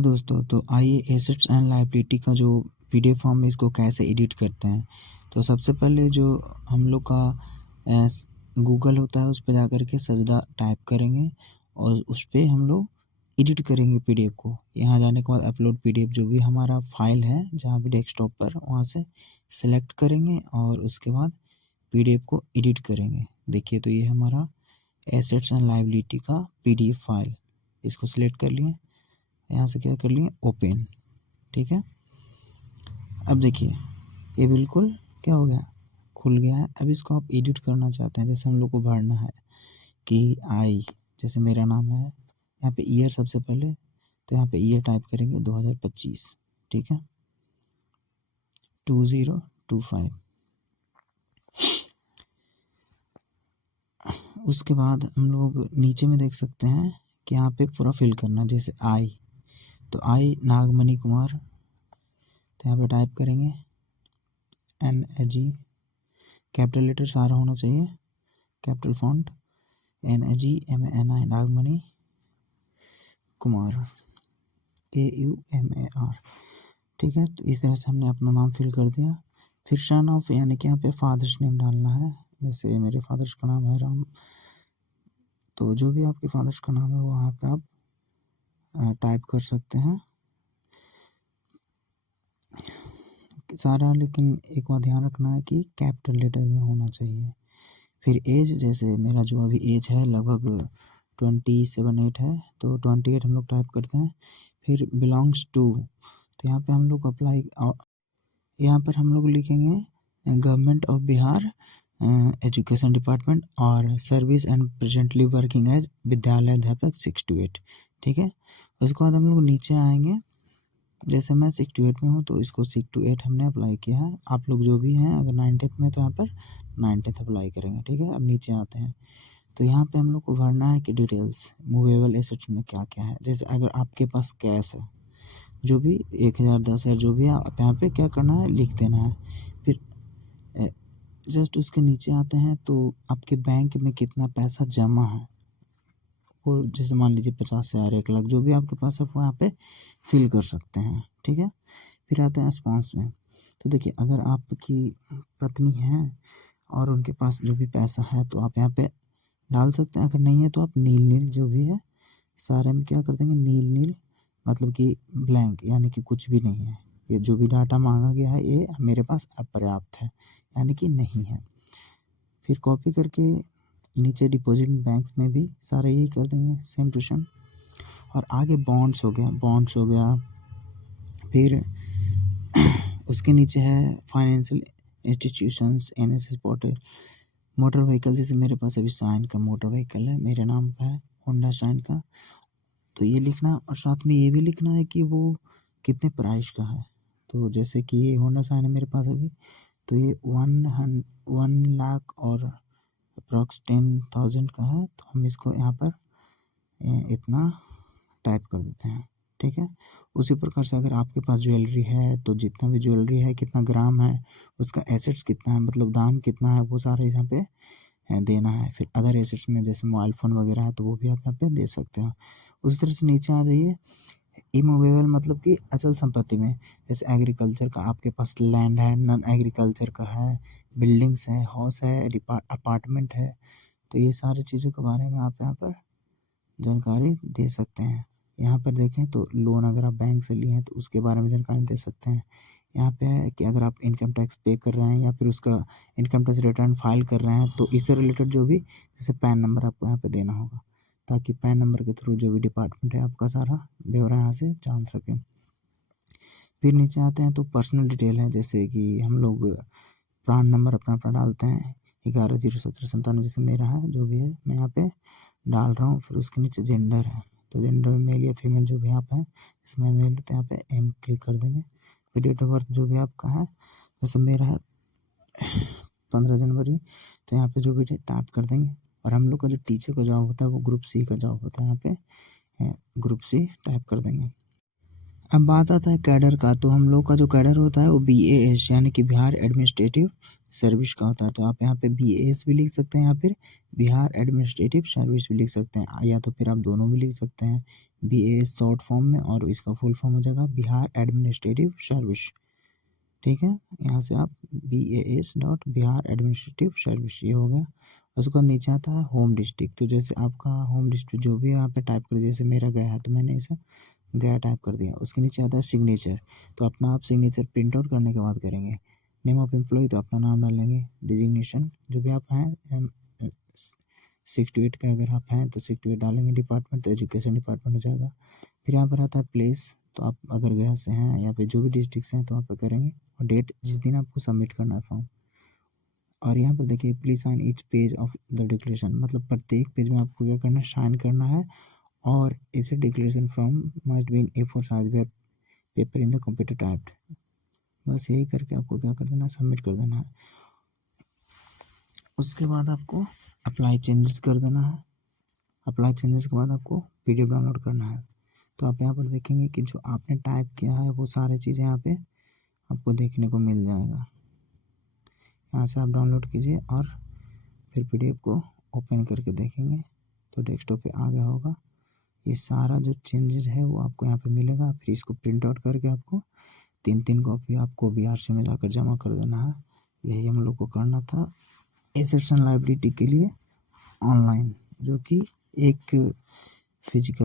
Hello दोस्तों, तो आइए एसेट्स एंड लायबिलिटी का जो पीडीएफ फॉर्म में इसको कैसे एडिट करते हैं। तो सबसे पहले जो हम लोग का गूगल होता है उस पर जाकर के सजदा टाइप करेंगे और उस पर हम लोग एडिट करेंगे पीडीएफ को। यहाँ जाने के बाद अपलोड पीडीएफ जो भी हमारा फाइल है जहाँ भी डेस्कटॉप पर, वहाँ से सिलेक्ट करेंगे और उसके बाद पीडीएफ को एडिट करेंगे। देखिए, तो ये हमारा एसेट्स एंड लायबिलिटी का पीडीएफ फाइल, इसको सिलेक्ट कर लिए। यहाँ से क्या कर लिए, ओपन। ठीक है, अब देखिए ये बिल्कुल क्या हो गया, खुल गया है। अब इसको आप एडिट करना चाहते हैं, जैसे हम लोग को भरना है कि जैसे मेरा नाम है, यहाँ पे ईयर सबसे पहले, तो यहाँ पे ईयर टाइप करेंगे 2025। ठीक है, 2025। उसके बाद हम लोग नीचे में देख सकते हैं कि यहाँ पे पूरा फिल करना, जैसे तो नागमणि कुमार, तो यहाँ पे टाइप करेंगे NAG, कैपिटल लेटर सारा होना चाहिए, कैपिटल फॉन्ट, NAGMANI, नागमणि कुमार, KUMAR। ठीक है, तो इस तरह से हमने अपना नाम फिल कर दिया। फिर सन ऑफ, यानी कि यहाँ पे फादर्स नेम डालना है। जैसे मेरे फादर्स का नाम है राम, तो जो भी आपके फादर्स का नाम है वो वहाँ पे आप टाइप कर सकते हैं सारा, लेकिन एक बात ध्यान रखना है कि कैपिटल लेटर में होना चाहिए। फिर एज, जैसे मेरा जो अभी एज है लगभग 27-8 है, तो 28 हम लोग टाइप करते हैं। फिर बिलोंग्स टू, तो यहाँ पे हम लोग अप्लाई, यहाँ पर हम लोग लिखेंगे government of Bihar education department और service and presently working as विद्यालय अध्यापक 6 to 8। ठीक है, उसके बाद हम लोग नीचे आएंगे, जैसे मैं 6 to 8 में हूँ तो इसको 6 to 8 हमने अप्लाई किया है। आप लोग जो भी हैं अगर 9th में तो यहाँ पर 9th अप्लाई करेंगे। ठीक है, अब नीचे आते हैं तो यहाँ पे हम लोग को भरना है कि डिटेल्स मूवेबल एसेट्स में क्या क्या है। जैसे अगर आपके पास कैश है, जो भी 1000 10,000 जो भी है, आप यहाँ पे क्या करना है, लिख देना है। फिर जस्ट उसके नीचे आते हैं तो आपके बैंक में कितना पैसा जमा है, वो जैसे मान लीजिए 50,000, 1 लाख, जो भी आपके पास है वो यहाँ पे फिल कर सकते हैं। ठीक है, फिर आते हैं रिस्पॉन्स में। तो देखिए, अगर आपकी पत्नी है और उनके पास जो भी पैसा है तो आप यहाँ पे डाल सकते हैं। अगर नहीं है तो आप नील जो भी है सारे में क्या कर देंगे, नील, मतलब कि ब्लैंक, यानी कि कुछ भी नहीं है। ये जो भी डाटा मांगा गया है ये मेरे पास अपर्याप्त है, यानी कि नहीं है। फिर कॉपी करके नीचे डिपॉजिट बैंक्स में भी सारे यही कर देंगे, सेम टू सेम। और आगे बॉन्ड्स हो गया। फिर उसके नीचे है financial institutions, NSS portal, motor vehicle, जैसे मेरे पास अभी शाइन का मोटर व्हीकल है, मेरे नाम का है, होंडा शाइन का, तो ये लिखना। और साथ में ये भी लिखना है कि वो कितने प्राइस का है। तो जैसे कि ये होंडा शाइन है मेरे पास अभी, तो ये 1 लाख और अप्रॉक्स 10,000 का है, तो हम इसको यहाँ पर इतना टाइप कर देते हैं। ठीक है, उसी प्रकार से अगर आपके पास ज्वेलरी है तो जितना भी ज्वेलरी है, कितना ग्राम है, उसका एसेट्स कितना है, मतलब दाम कितना है, वो सारे यहाँ पे देना है। फिर अदर एसेट्स में जैसे मोबाइल फ़ोन वगैरह है तो वो भी आप यहाँ पे दे सकते हो। उसी तरह से नीचे आ जाइए, इमूवेबल मतलब कि अचल संपत्ति में, जैसे एग्रीकल्चर का आपके पास लैंड है, नॉन एग्रीकल्चर का है, बिल्डिंग्स है, हाउस है, अपार्टमेंट है, तो ये सारी चीज़ों के बारे में आप यहाँ पर जानकारी दे सकते हैं। यहाँ पर देखें तो लोन अगर आप बैंक से लिए हैं तो उसके बारे में जानकारी दे सकते हैं। यहाँ पे है कि अगर आप इनकम टैक्स पे कर रहे हैं या फिर उसका इनकम टैक्स रिटर्न फाइल कर रहे हैं तो इससे रिलेटेड जो भी, जैसे पैन नंबर आपको यहाँ पे देना होगा, ताकि पैन नंबर के थ्रू जो भी डिपार्टमेंट है आपका सारा ब्यौरा यहाँ से जान सकें। फिर नीचे आते हैं तो पर्सनल डिटेल है, जैसे कि हम लोग प्रान नंबर अपना डालते हैं 11/0/1797, जैसे मेरा है, जो भी है मैं यहाँ पे डाल रहा हूँ। फिर उसके नीचे जेंडर है, तो जेंडर में मेल या फीमेल जो भी यहाँ पे है, इसमें मेल तो यहाँ पे M क्लिक कर देंगे। फिर डेट ऑफ बर्थ जो भी आपका है, जैसे मेरा है 15 जनवरी, तो यहाँ पे जो भी डेट टाइप कर देंगे। और हम लोग का जो टीचर का जॉब होता है वो ग्रुप C का जॉब होता है, यहाँ पे ग्रुप C टाइप कर देंगे। अब बात आता है कैडर का। तो हम लोग का जो कैडर होता है वो BAS यानी कि बिहार एडमिनिस्ट्रेटिव सर्विस का होता है। तो आप यहाँ पे BAS भी लिख सकते हैं या फिर बिहार एडमिनिस्ट्रेटिव सर्विस भी लिख सकते हैं, या तो फिर आप दोनों भी लिख सकते हैं, BAS शॉर्ट फॉर्म में और इसका फुल फॉर्म हो जाएगा बिहार एडमिनिस्ट्रेटिव सर्विस। ठीक है, यहाँ से आप BAS dot Bihar administrative service, ये हो गया। उसके बाद नीचे आता है होम डिस्ट्रिक्ट। तो जैसे आपका होम डिस्ट्रिक्ट जो भी यहाँ पे टाइप कर, जैसे मेरा गया है तो मैंने ऐसा गया टाइप कर दिया। उसके नीचे आता है सिग्नेचर। तो अपना आप सिग्नेचर प्रिंट आउट करने के बाद करेंगे। नेम ऑफ एम्प्लॉय तो अपना नाम डालेंगे। डिजिग्नेशन जो भी आप हैं 68 के अगर आप हैं तो 68 डालेंगे। डिपार्टमेंट तो एजुकेशन डिपार्टमेंट हो जाएगा। फिर यहाँ पर आता है प्लेस। तो आप अगर गया से हैं या फिर जो भी डिस्ट्रिक्ट से हैं तो वहाँ पर करेंगे, और डेट जिस दिन आपको सबमिट करना है फॉर्म। और यहाँ पर देखिए please sign each page of the declaration, मतलब प्रत्येक पेज में आपको क्या करना है, साइन करना है। और इसे declaration from must be in A4 size where paper in the computer typed. बस यही करके आपको क्या कर देना है, सबमिट कर देना है। उसके बाद आपको अप्लाई चेंजेस कर देना है। अप्लाई चेंजेस के बाद आपको PDF डाउनलोड करना है। तो आप यहाँ पर देखेंगे कि जो आपने टाइप किया है वो सारी चीज़ें यहाँ पे आपको देखने को मिल जाएगा। यहाँ से आप डाउनलोड कीजिए और फिर PDF को ओपन करके देखेंगे तो डेस्कटॉप पे आ गया होगा। ये सारा जो चेंजेस है वो आपको यहाँ पे मिलेगा। फिर इसको प्रिंट आउट करके आपको 3 कॉपी आपको BRC में जाकर जमा कर देना है। यही हम लोग को करना था एसेट्स एंड लायबिलिटी के लिए ऑनलाइन, जो कि एक फिजिकल